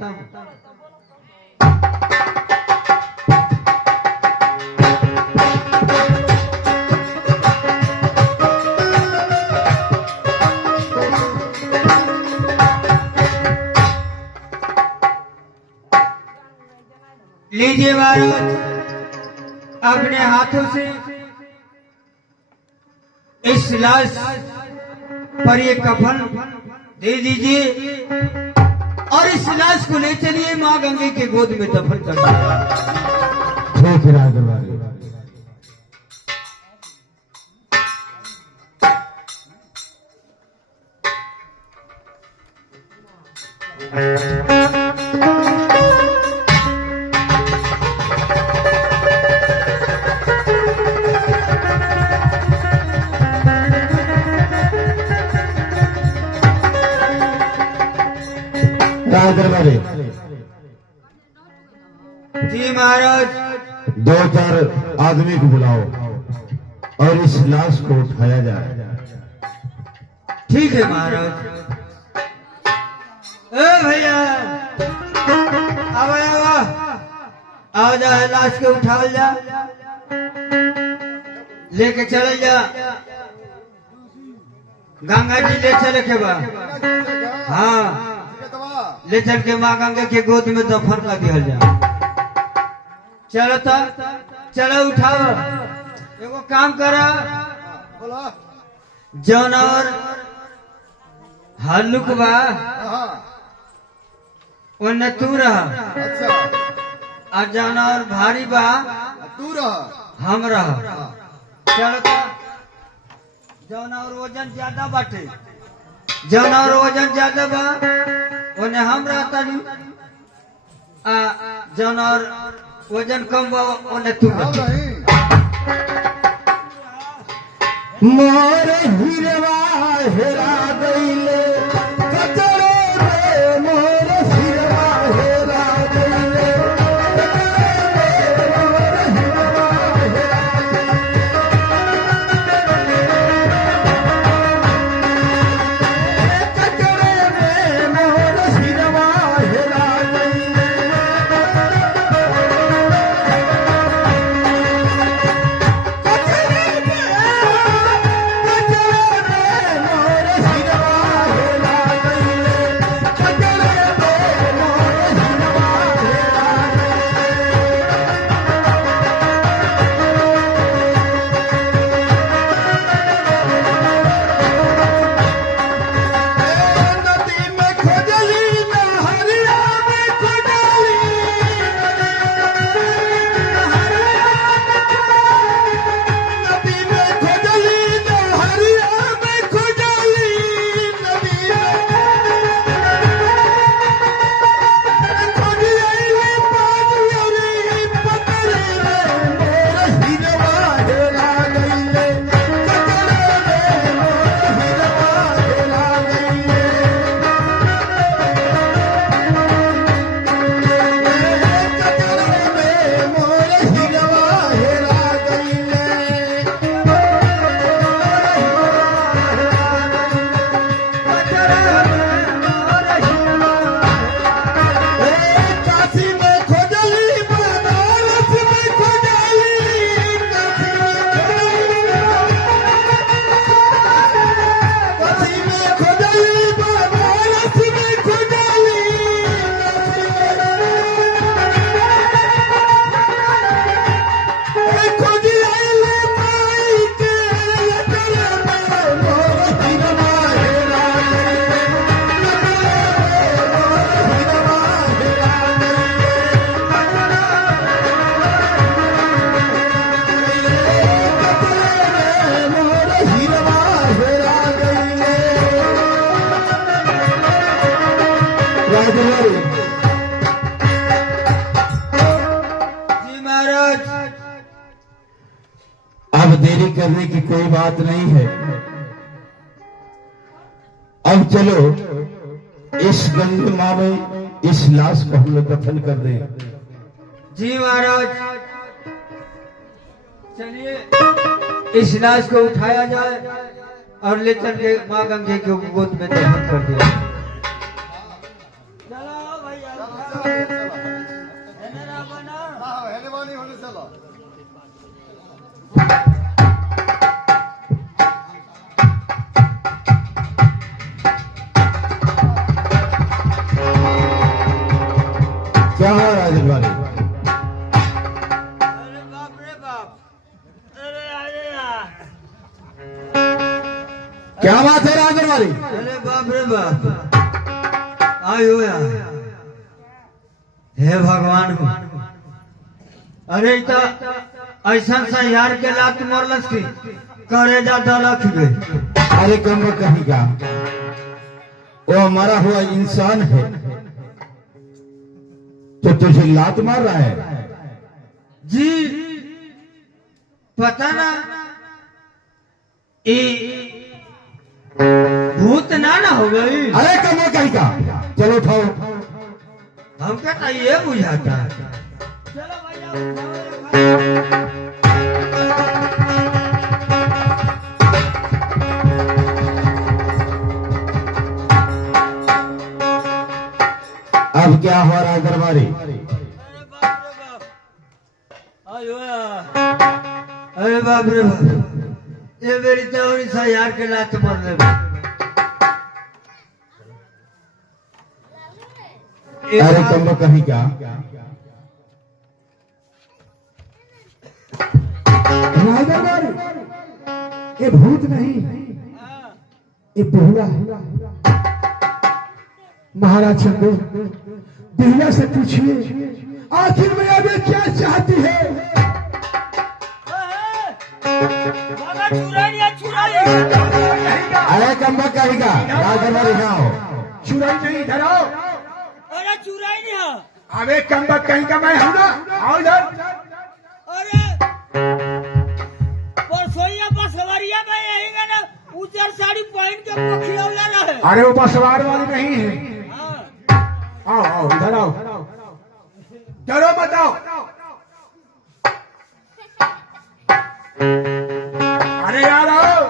लीजिए महाराज, अपने हाथों से इस लाश पर ये कफन दे दीजिए और इस लाश को ले चलिए मां गंगे के गोद में दफन कर दीजिए। ठीक है राज दरबारी। राज दरबारी, जी महाराज। 2-4 आदमी को बुलाओ और इस लाश को उठाया जाए। ठीक है महाराज। ए भैया, आवा आ जा, लाश के उठा जा, लेके चल जा। गंगा जी ले चले के बा, हाँ ले चल के माँ गंगा के गोद में दफन कर दिया जा। चलो तो चलो, उठाओ। एगो काम करा, जानवर हल्लुक बा ओने तू रह, और जानवर भारी बा तू रह, हम रह। चलो तो, जानवर वजन ज्यादा बाटे, जानवर वजन ज्यादा बा ओने हम रहता नहीं, जानवर वजन कम बा ओने तू रह। मोर हिरवा हेरा गईले कचरे रे, मोर हिरवा हेरा गईले कचरे रे, मोर हिरवा हेरा गईले कचरे रे, कचरे रे, मोर हिरवा कोई बात नहीं है। अब चलो इस गंगा में इस लाश को हम लोग दफन कर दें। जी महाराज, चलिए इस लाश को उठाया जाए और ले चल के माँ गंगे के गोद में दफन कर दिया। चलो भैया, क्या है राजन वाले? अरे बाप रे बाप, अरे क्या बात है राजन वाले? अरे बाप रे बाप, आयो यार, हे भगवान, अरे तो ऐसा सा यार के लात मरलस की करेजा डलक गई। अरे कम कहीं का वो मरा हुआ इंसान है तो तुझे लात मार रहा है। जी पता ना, ये भूत ना हो गई। अरे कम कहीं का, चलो उठाओ। हम कहता ये बुझाता है। चलो भैया, अब क्या हुआ रहा दरबारी? अरे बाप रे बाप, ये मेरी चौड़ी सा यार के लात मरने में। अरे कम कहीं का, राजदरबारी, ये भूत नहीं, ये बहुरा है। महाराज चंदू, बिहला से पूछिए आखिर में अब ये क्या चाहती है? अरे कम कहीं का, दरबारी ना हो। चुराई नहीं, इधर आओ। अरे चुराई नहीं है। अबे कम्बक कहीं का, मैं हूं ना, आओ इधर। अरे परसोइया बसवरिया में यही का ना उजर साड़ी पहन के पखियौला रहे। अरे वो बसवार वाली नहीं है। आओ आओ इधर आओ, डरो मत, आओ। अरे यार आओ।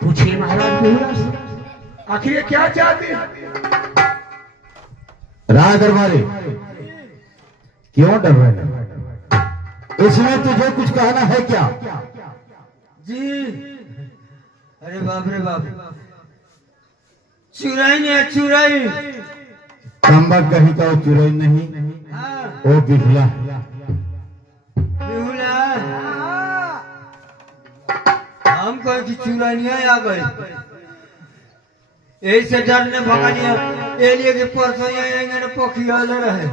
पूछिए महाराज बिहुला से, आखिर ये क्या चाहती है? राज दरबारी, क्यों डर रहे हैं? इसमें तुझे कुछ कहना है क्या? जी अरे बाप रे बाप, चुराई नहीं है, चुराई। कम्बक कहीं का वो चुराई नहीं, हाँ, वो बिगला है। बिहुला, हम कहे कि चुरानिया आ गई, यही से डरने भगा लिया। ये लिए कि परसों आएंगे ना पखियौले रहे।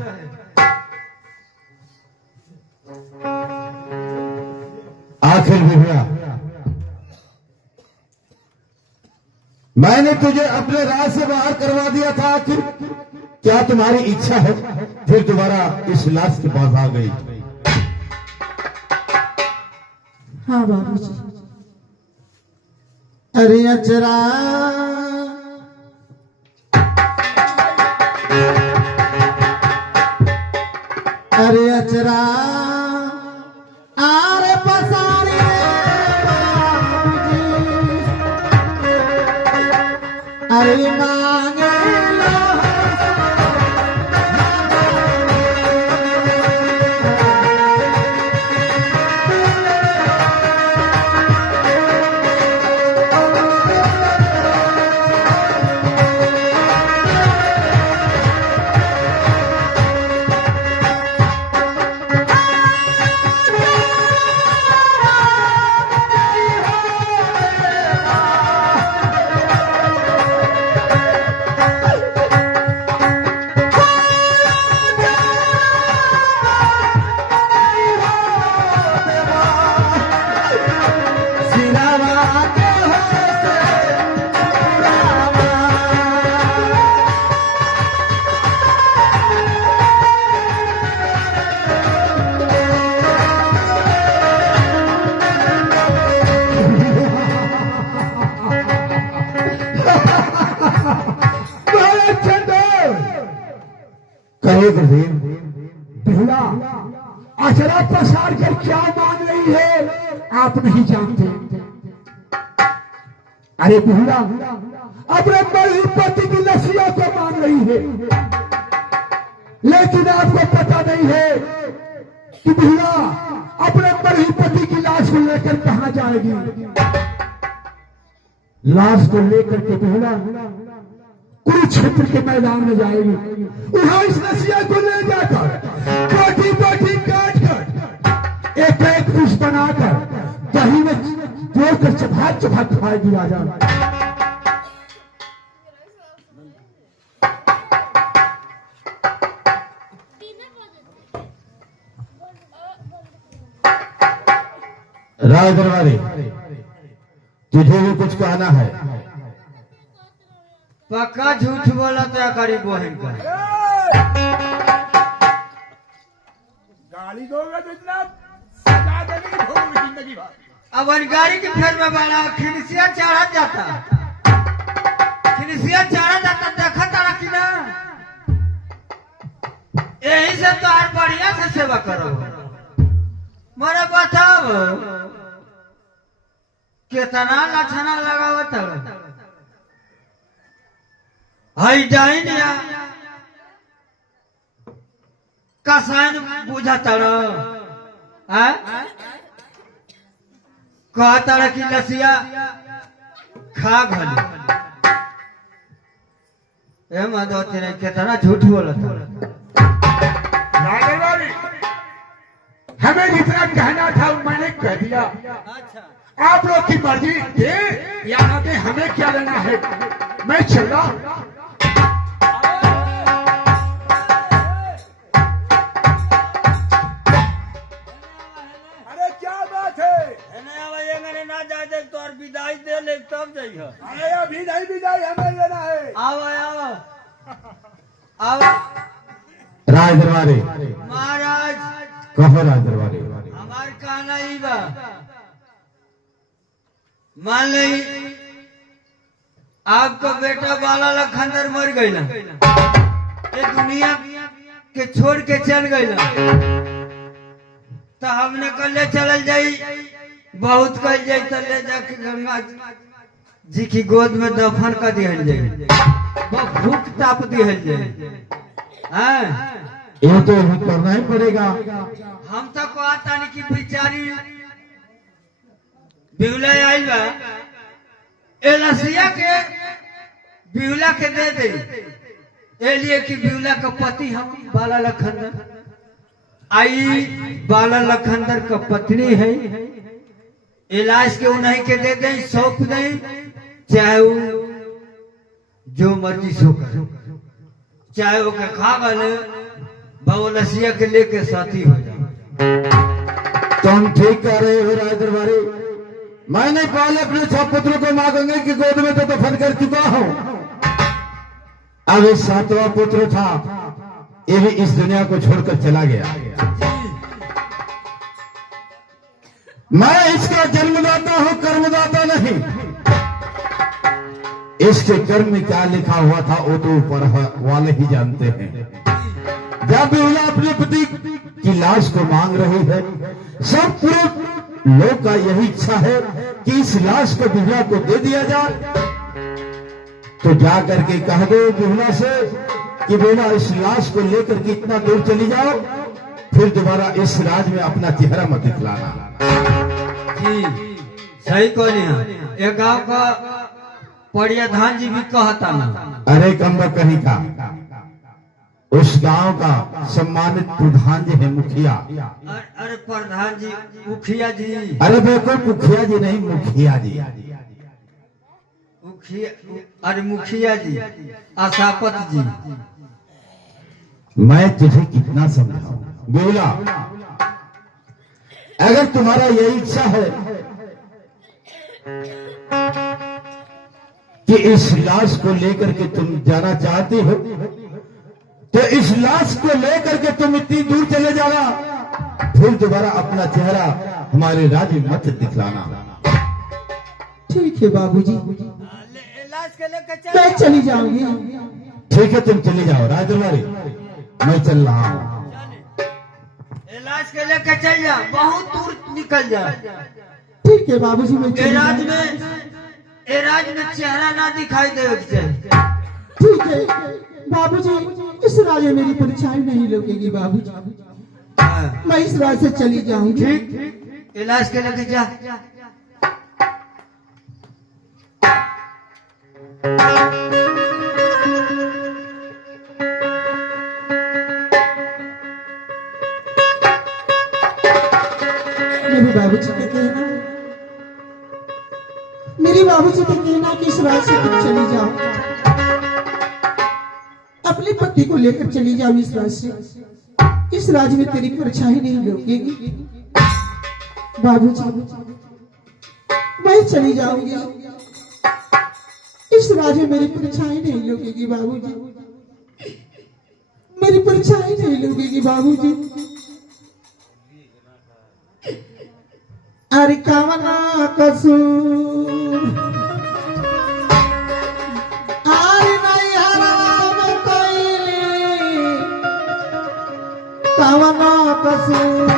आखिर बिगला, मैंने तुझे अपने राज से बाहर करवा दिया था, आखिर क्या तुम्हारी इच्छा है फिर दोबारा इस लाश के पास आ गई? हाँ बाबूजी। अरे अचरा अरे अचरा आरे पसारे बाबूजी, अरे मांगे लो कहिए गुरुदेव। बिहुला अचरा पसार कर क्या मान रही है आप नहीं जानते। अरे बिहुला अपने बड़ी पति की लसिया को मान रही है, लेकिन आपको पता नहीं है कि बिहुला अपने बड़ी पति की लाश को लेकर कहां जाएगी। लाश को लेकर के बिहुला कुरुक्षेत्र के मैदान में जाएगी। वहां इस लसिया को ले जाकर बोटी बोटी काट कर एक एक पीस बनाकर दही में जोड़कर चबात चबात खाएगी राजा। राज दरबारी तुझे भी कुछ कहना है? पक्का झूठ बोला तो करी बहन का। गाली दोगे तो इतना सजा देगी होगी जिंदगी भर। अब गाड़ी की फेर में बड़ा खिनसिया चढ़ा जाता, खिनसिया चढ़ा जाता देखा तारा कि ना। यही से तो और बढ़िया से सेवा करो। मेरे बताओ कितना लक्षणा लगावत हई डाइनिया कसाइन बुझा तड़ कहता कि लसिया खा घली। ए मदोती ने कितना झूठ बोला था। राजदरबारी हमें जितना कहना था मैंने कह दिया। आप लोग की मर्जी दे या ना दे हमें क्या लेना है। मैं चल रहा हूं। अरे क्या बात है? ना जाए तो और विदाई दे ले तब जाइए। अरे अभी नहीं भी जाए हमें लेना है। आओ आओ आओ राज दरबारी महाराज कहो। राज दरबारी हमार कहना ही बा, मान ली आपका बेटा बाला लखंदर मर गई ना, ये दुनिया के छोड़ के चल गई ना, तो हमने कल ले चल जाई। बहुत कल जाई तो ले जाके गंगा जी की गोद में दफन कर दिया जाए, भूख ताप दिया जाए। ये तो अभी करना ही पड़ेगा। हम तो कहता नहीं कि बेचारी बिहुला आई बा, एलसिया के बिहुला के दे दे, ए लिए कि बिहुला का पति हम बाला लखंदर, आई बाला लखंदर का पत्नी है। इलाज के उन्हीं के दे दें, सौंप दें, चाहे वो जो मर्जी सो करे, चाहे वो के खा गले बहुलसिया के लेके साथी हो जाए। तुम ठीक कह रहे हो राज दरबारी। मैंने पहले अपने 6 पुत्रों को मां गंगे की गोद में तो दफन कर चुका हूं। अब इस 7वां पुत्र था, ये भी इस दुनिया को छोड़कर चला गया। मैं इसका जन्मदाता हूं, कर्मदाता नहीं। इसके कर्म में क्या लिखा हुआ था वो तो ऊपर वाले ही जानते हैं। जब बिहुला अपने पति की लाश को मांग रही है, सब पूरे लोग का यही इच्छा है कि इस लाश को बिहुला को दे दिया जाए। तो जा करके कह दो बिहुला से कि बिहुला इस लाश को लेकर के इतना दूर चली जाओ, फिर दोबारा इस राज में अपना चेहरा मत दिखलाना। जी सही कहली। एक गांव का पड़िया धान जी भी कहता ना। अरे कम्बा कहीं का उस गांव का सम्मानित प्रधान जी है, मुखिया। अरे प्रधान जी, मुखिया जी। अरे देखो मुखिया जी नहीं, मुखिया जी। अरे मुखिया जी, आशापत जी। मैं तुझे कितना समझाऊं बिहुला, अगर तुम्हारा यही इच्छा है कि इस लाश को लेकर के तुम जाना चाहते हो, तो इस लाश को लेकर के तुम इतनी दूर चले जाना, फिर दोबारा अपना चेहरा हमारे राज्य में मत दिखलाना। ठीक है बाबूजी, लाश के लेकर मैं चली जाऊंगी। ठीक है तुम चले जाओ राज दरबारी। मैं चल रहा हूँ। इलाज के लेके चल जा, बहुत दूर निकल जा। ठीक है बाबूजी, मैं चली एराज जाऊंगी। में चेहरा ना दिखाई दे ठीक है बाबूजी, इस राज में मेरी परछाई नहीं लगेगी बाबूजी। मैं इस राज से चली जाऊंगी। ठीक, इलाज के लेके जा। मेरे बाबूजी का कहना कि इस राज से तुम चली जाओ, अपने पति को लेकर चली जाओ इस राज से। इस राज में तेरी परछाई नहीं लगेगी बाबूजी, मैं चली जाऊंगी। इस राज में मेरी परछाई नहीं लगेगी बाबूजी, मेरी परछाई नहीं लगेगी बाबूजी। अरे कामना कसूर अरे नहीं हराम कोइली, कामना कसूर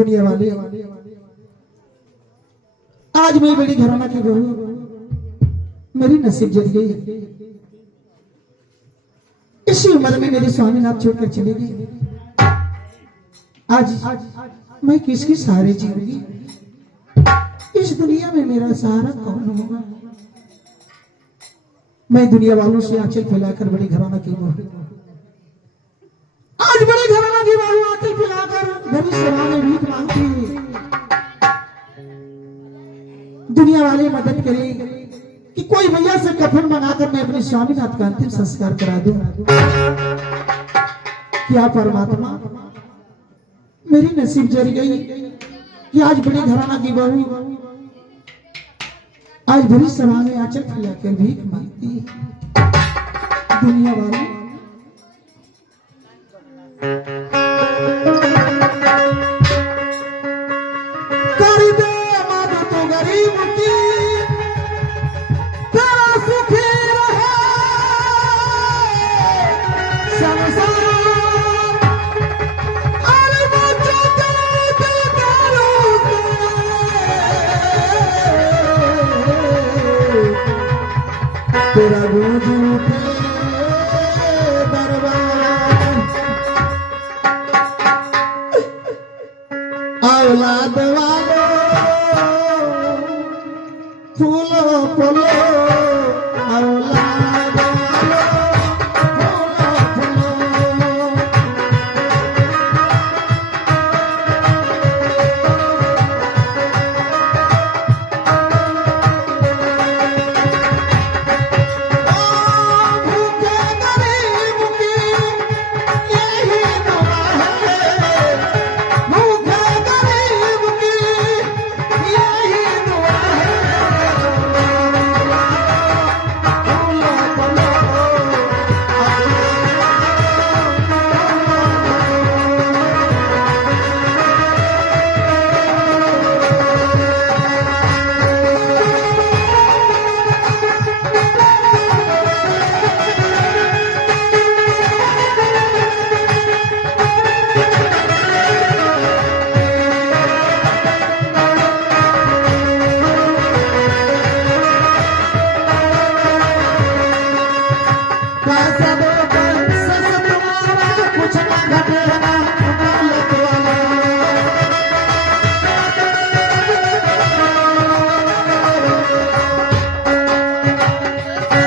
दुनिया वाले, आज मैं बड़ी घराना की बहू, मेरी नसीब जल गई। इसी उम्र में मेरे स्वामीनाथ छोड़कर चले गए। आज मैं किसके सहारे जीऊंगी? इस दुनिया में मेरा सहारा कौन होगा? मैं दुनिया वालों से आंचल फैलाकर बड़ी घराना की बहू, आज बड़े घराना की बहू आंचल फैलाकर गरीब सभा में भीख मांगती है। दुनिया वाले मदद करें कि कोई भैया से कफन मंगाकर मैं अपने स्वामीनाथ का अंतिम संस्कार करा दूं। क्या परमात्मा, मेरी नसीब जल गई कि आज बड़ी घराना की बहू आज बड़ी सभा में आंचल फैलाकर भीख मांगती है। दुनिया वाले कर दे मदद तो गरीब की, तेरा सुखी रहे संसार। अरे बच्चों के दिलदारों से तेरा गूंज उठे दरबार। औलाद वालों फूलो फूलो, औलाद वालों फूलो फूलो। भूखे गरीब की यही दुआ है, भूखे गरीब की यही दुआ है। फूलो फूलो, पैसा दो पैसे से तुम्हारा कुछ ना घटेगा, दौलत वाला।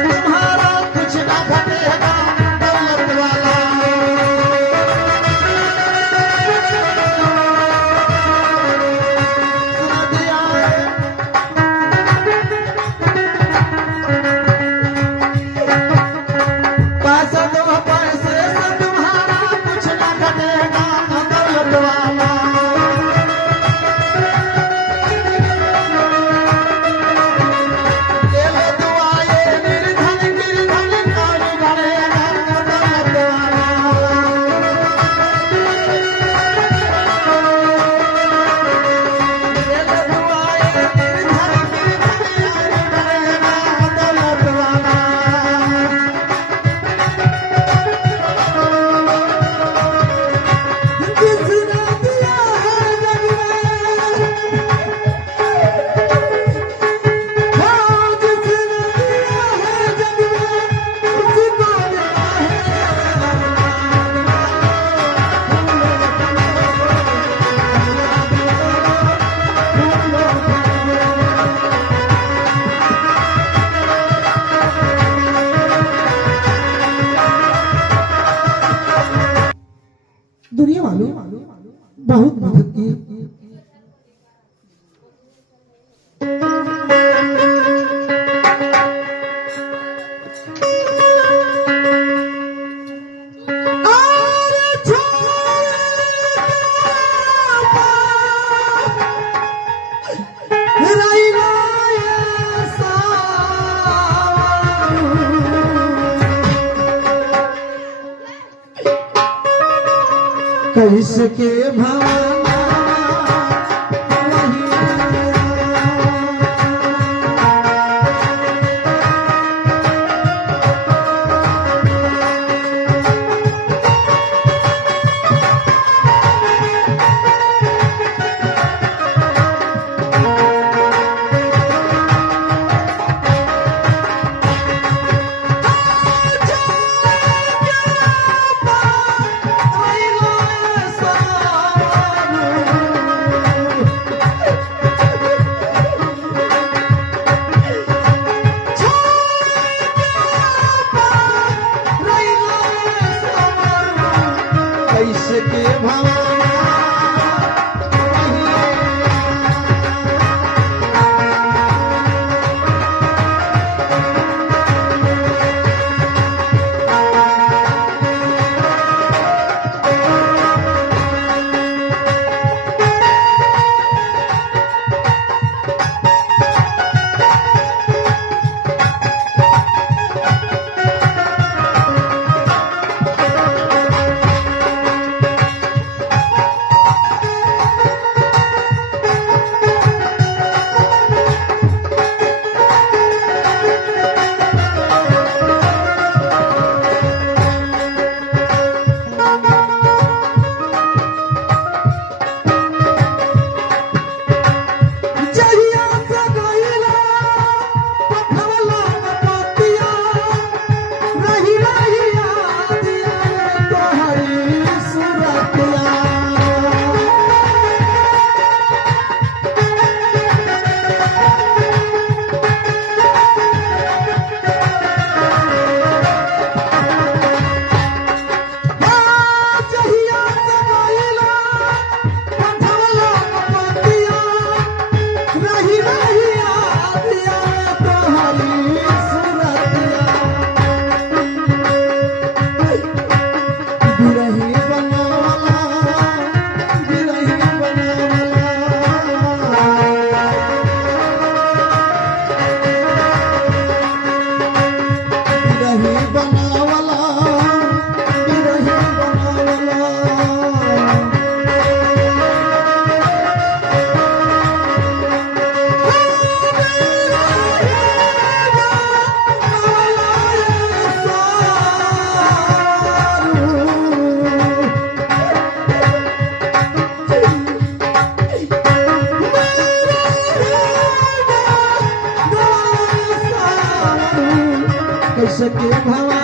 तुम्हारा कुछ ना घटेगा, दौलत वाला। सुना दिया पैसा दो पैसे से तुम्हारा कुछ ना घटेगा, दौलत वाला। ले लो दुआएं निर्धन निर्धन और बढ़ेगा, दौलत वाला। ले लो दुआएं निर्धन निर्धन और बढ़ेगा, दौलत वाला। जिसने दिया है जग में, हाँ जिसने दिया है जग में, उसको देना है। दुनिया वालों बहुत मदद की। और छोड़ रैला ये सावन, कैसके भवाना वही रस के भवाना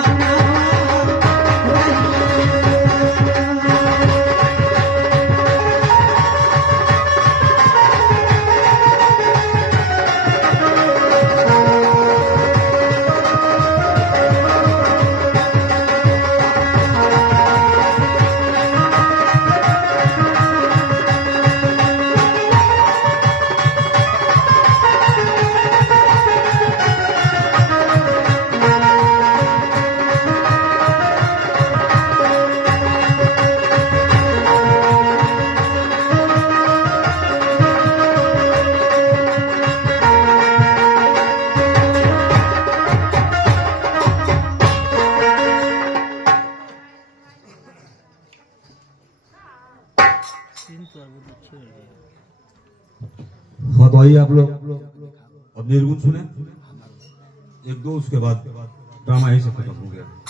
हाँ तो आइए आप लोग अब निर्गुण सुने एक दो उसके बाद ड्रामा यही से खत्म हो गया।